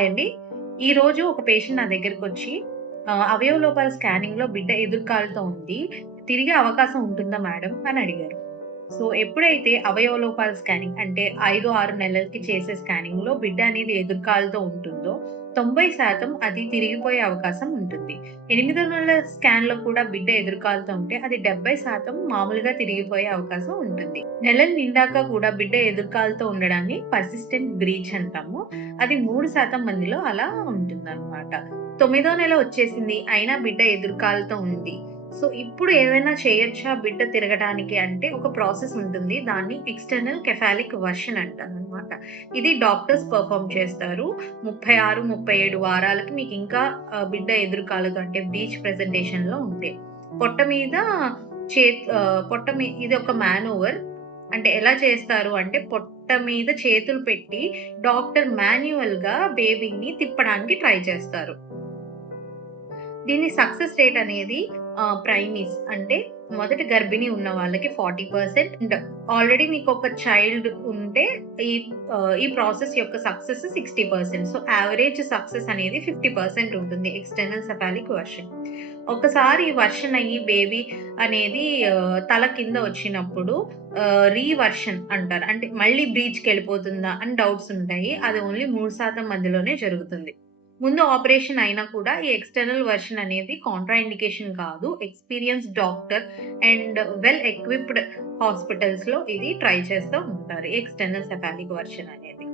Hi అండి. ఈరోజు ఒక పేషెంట్ నా దగ్గరకొచ్చి అవయవ లోపాల స్కానింగ్‌లో బిడ్డ ఎదురుకాలుతో ఉంది. తిరిగే అవకాశం ఉంటుందా మేడం అని అడిగారు. సో, ఎప్పుడైతే అవయవ లోపాల స్కానింగ్ అంటే 5, 6 నెలలకి చేసే స్కానింగ్‌లో బిడ్డ అనేది ఎదురుకాలుతో ఉంటుందో 90% అది తిరిగిపోయే అవకాశం ఉంటుంది. 8 నెలల స్కాన్‌లో కూడా బిడ్డ ఎదురుకాలుతో ఉంటే అది 70% మామూలుగా తిరిగిపోయే అవకాశం ఉంటుంది. నెలలు నిండాక కూడా బిడ్డ ఎదురుకాలుతో ఉండడాన్ని పర్సిస్టెంట్ బ్రీచ్ అంటాము. అది 3% మందిలో అలా ఉంటుందన్నమాట. 9వ నెల వచ్చేసింది. అయినా బిడ్డ ఎదురుకాలుతో ఉంది. సో, ఇప్పుడు ఏదైనా చేయొచ్చా బిడ్డ తిరగటానికి అంటే ఒక ప్రాసెస్ ఉంటుంది. దాన్ని ఎక్స్టర్నల్ కెఫాలిక్ వర్షన్ అంటారనమాట. ఇది డాక్టర్స్ పెర్ఫార్మ్ చేస్తారు. 36, 37 వారాలకి మీకింకా బిడ్డ ఎదురుకాలుతో అంటే బ్రీచ్ ప్రెజెంటేషన్‌లో ఉంటే. పొట్ట మీద ఇది ఒక మానోవర్. అంటే ఎలా చేస్తారు అంటే పొట్ట మీద చేతులు పెట్టి డాక్టర్ మాన్యువల్‌గా బేబీని తిప్పడానికి ట్రై చేస్తారు. దీని సక్సెస్ రేట్ అనేది ప్రైమీస్ అంటే మొదటి గర్భిణి ఉన్న వాళ్ళకి 40% అండ్ ఆల్రెడీ మీకొక చైల్డ్ ఉంటే ఈ ఈ ప్రాసెస్ యొక్క సక్సెస్ 60%. సో, యావరేజ్ సక్సెస్ అనేది 50% ఉంటుంది ఎక్స్టర్నల్ సెఫాలిక్ వర్షన్. ఒకసారి వర్షన్ అయ్యి బేబీ అనేది తల కింద వచ్చినప్పుడు రీవర్షన్ అంటారు. అంటే మళ్ళీ బ్రీచ్‌కెళ్ళిపోతుందా అని డౌట్స్ ఉంటాయి. అది ఓన్లీ 3% మందిలోనే జరుగుతుంది. ముందు ఆపరేషన్ అయినా కూడా ఈ ఎక్స్‌టర్నల్ వర్షన్ అనేది కాంట్రా ఇండికేషన్ కాదు. Experienced doctor and well equipped హాస్పిటల్స్‌లో ఇది ట్రై చేస్తూ ఉంటారు. ఎక్స్‌టర్నల్ సెఫాలిక్ వర్షన్ అనేది.